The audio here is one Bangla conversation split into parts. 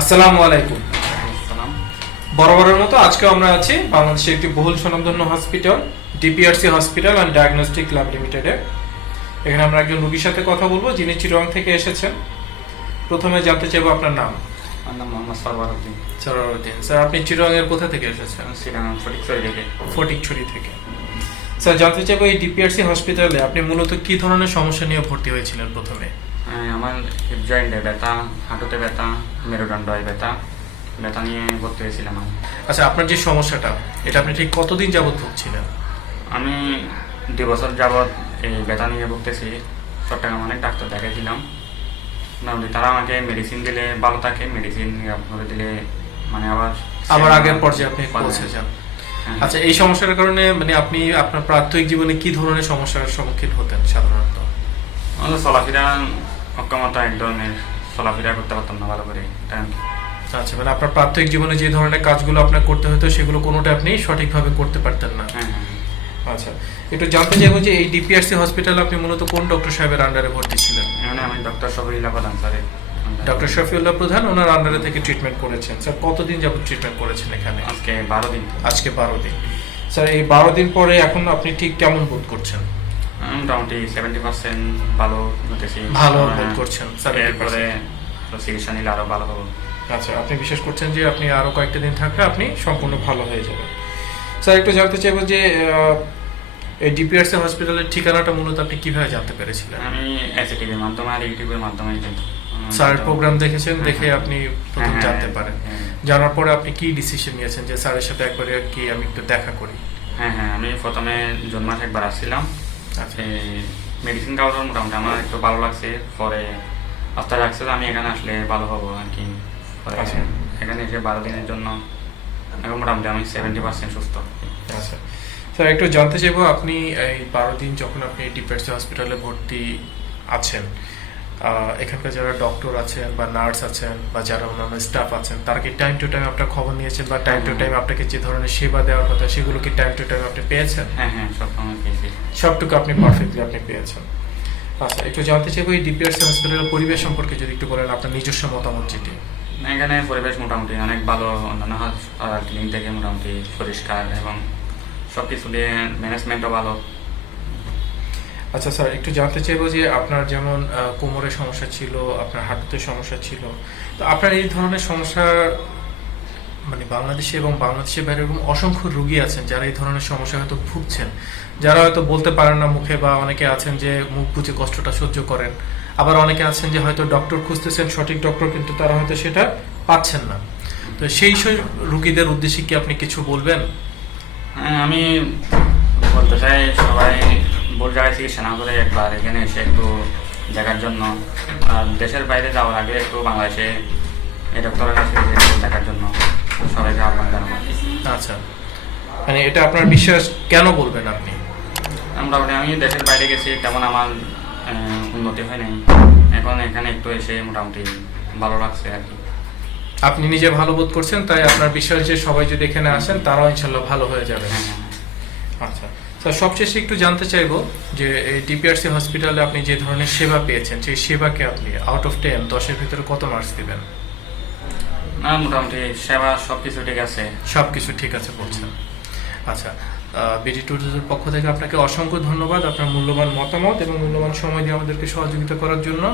আসসালামু আলাইকুম। বরাবরের মতো আজকে আমরা আছি বাংলাদেশের একটি বহুল স্বনামধন্য hospital DPRC hospital and diagnostic lab লিমিটেডে এখানে আমরা একজন রোগীর সাথে কথা বলব যিনি চিরং থেকে এসেছেন। প্রথমে জানতে চাইব আপনার নাম। আমার নাম মোহাম্মদ সরওয়ার উদ্দিন। সরারউদ্দিন স্যার আপনি চিরং এর কোথা থেকে এসেছেন? শ্রীরাম ফটিকছড়ি থেকে। ফটিকছড়ি থেকে। স্যার জানতে চাইব এই ডিপিআরসি হসপিটালে আপনি মূলত কি ধরনের সমস্যা নিয়ে ভর্তি হয়েছিলেন প্রথমে? আমার হিপ জয়েন্টে ব্যথা হাঁটুতে ব্যথা মেরুদণ্ডয় ব্যথা ব্যথা নিয়ে ভর্তি হয়েছিলাম আমি। আচ্ছা আপনার যে সমস্যাটা এটা আপনি ঠিক কতদিন যাবৎ ভুগছিলেন? আমি দুই বছর যাবৎ এই ব্যথা নিয়ে ভুগতেছি। চট্টগ্রাম অনেক ডাক্তার দেখাইছিলাম। মোটামুটি তারা আমাকে মেডিসিন দিলে ভালো থাকে মেডিসিন করে দিলে মানে আবার আবার আগের পর্যায়ে আপনি পৌঁছে যান। হ্যাঁ। আচ্ছা এই সমস্যার কারণে মানে আপনি আপনার প্রাত্যহিক জীবনে কি ধরনের সমস্যার সম্মুখীন হতেন সাধারণত? চলাফেরা অক্ষমতা এক ধরনের চলাফেরা করতে পারতাম না ভালো করে আচ্ছা মানে আপনার প্রাত্যহিক জীবনে যে ধরনের কাজগুলো আপনার করতে হতো সেগুলো কোনোটা আপনি সঠিকভাবে করতে পারতেন না? হ্যাঁ হ্যাঁ। আচ্ছা একটু জানতে চাইব যে এই ডিপিআরসি হসপিটালে আপনি মূলত কোন ডক্টর সাহেবের আন্ডারে ভর্তি ছিলেন? এখানে আমি ডক্টর শফিউল্লাহ প্রধান স্যারের ডক্টর শফিউল্লাহ প্রধান ওনার আন্ডারে থেকে ট্রিটমেন্ট করেছেন। স্যার কতদিন যাবত ট্রিটমেন্ট করেছেন এখানে? আজকে বারো দিন। আজকে বারো দিন। স্যার এই বারো দিন পরে এখন আপনি ঠিক কেমন বোধ করছেন? মোটামুটি সেভেন্টি পার্সেন্ট ভালো হতেছি ভালো হ্যাঁ, করছেন, 70% এরপরে চিকিৎসা নিলে আরও ভালো হব। আচ্ছা আপনি বিশ্বাস করছেন যে আপনি আরও কয়েকটা দিন থাকলে আপনি সম্পূর্ণ ভালো হয়ে যাবেন স্যার একটু জানতে চাইব যে এই ডিপিআরসি হসপিটালের ঠিকানাটা মূলত আপনি কীভাবে জানতে পেরেছিলেন? আমি এসএটিভির মাধ্যমে আর ইউটিউবের মাধ্যমে উম, প্রোগ্রাম দেখেছেন হ্যাঁ, দেখে হ্যাঁ। আপনি হ্যাঁ, প্রথম হ্যাঁ, জানতে পারেন। হ্যাঁ, জানার পরে আপনি কি ডিসিশন নিয়েছেন যে স্যারের সাথে একবারে কি আমি একটু দেখা করি? হ্যাঁ হ্যাঁ আমি প্রথমে জুন মাসে একবার আসছিলাম। আচ্ছা মেডিসিন খাওয়ার মোটামুটি আমার একটু ভালো লাগছে। পরে আস্তে রাখছে আমি এখানে আসলে ভালো হব আর কি। পরে আচ্ছা। এখানে এসে বারো দিনের জন্য এখন মোটামুটি আমি সেভেন্টি পার্সেন্ট সুস্থ। আচ্ছা। স্যার একটু জানতে চাইব আপনি এই বারো দিন যখন আপনি ডিপিআরসি হসপিটালে ভর্তি আছেন এখানকার যারা ডক্টর আছেন বা নার্স আছেন বা যারা অন্যান্য স্টাফ আছেন তারা কি টাইম টু টাইম আপনার খবর নিয়েছেন বা টাইম টু টাইম আপনাকে যে ধরনের সেবা দেওয়ার কথা সেগুলো কি টাইম টু টাইম আপনি পেয়েছেন? হ্যাঁ হ্যাঁ সবটুকু আপনি পারফেক্টলি আপনি পেয়েছেন। আচ্ছা একটু জানতে চাইব এই ডিপিআরসি হসপিটালের পরিবেশ সম্পর্কে যদি একটু বলেন আপনার নিজস্ব মতামত যেটি। এখানে পরিবেশ মোটামুটি অনেক ভালো অন্যান্য ক্লিনিক থেকে মোটামুটি পরিষ্কার এবং সব কিছু দিয়ে ম্যানেজমেন্টও ভালো। আচ্ছা স্যার একটু জানতে চাইব যে আপনার যেমন কোমরের সমস্যা ছিল আপনার হাঁটুতে সমস্যা ছিল তো আপনার এই ধরনের সমস্যা মানে বাংলাদেশে এবং বাংলাদেশের বাইরে এরকম অসংখ্য রুগী আছেন যারা এই ধরনের সমস্যা হয়তো ভুগছেন যারা হয়তো বলতে পারেন না মুখে বা অনেকে আছেন যে মুখ বুঝে কষ্টটা সহ্য করেন আবার অনেকে আছেন যে হয়তো ডক্টর খুঁজতেছেন সঠিক ডক্টর কিন্তু তারা হয়তো সেটা পাচ্ছেন না। তো সেই সব রুগীদের উদ্দেশ্যে কি আপনি কিছু বলবেন? হ্যাঁ, আমি বলতে চাই সবাই ভুল জায়গায় চিকিৎসা না করে একবার এখানে এসে একটু দেখার জন্য আর দেশের বাইরে যাওয়ার আগে একটু বাংলাদেশে এই ডক্টরের কাছে দেখার জন্য সবাইকে আহ্বান জানাব। আচ্ছা। মানে এটা আপনার বিশ্বাস কেন বলবেন আপনি? আমরা মোটামুটি আমি দেশের বাইরে গেছি তেমন আমার উন্নতি হয় নাই। এখন এখানে একটু এসে মোটামুটি ভালো লাগছে আর কি। আপনি নিজে ভালো বোধ করছেন তাই আপনার বিশ্বাস যে সবাই যদি এখানে আসেন তারাও ইনশাল্লাহ ভালো হয়ে যাবে। হ্যাঁ হ্যাঁ। আচ্ছা। স্যার সবশেষে একটু জানতে চাইব যে এই ডিপিআরসি হসপিটালে আপনি যে ধরনের সেবা পেয়েছেন সেই সেবাকে আপনি আউট অফ টেন দশের ভিতরে কত মার্কস দিবেন? না মোটামুটি সেবা সব কিছু ঠিক আছে। সব কিছু ঠিক আছে বলছেন। আচ্ছা বিডি ট্যুরিজমের পক্ষ থেকে আপনাকে অসংখ্য ধন্যবাদ আপনার মূল্যবান মতামত এবং মূল্যবান সময় দিয়ে আমাদেরকে সহযোগিতা করার জন্য।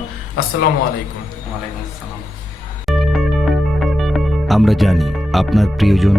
আসসালামু আলাইকুম। ওয়ালাইকুম আসসালাম। আমরা জানি আপনার প্রিয়জন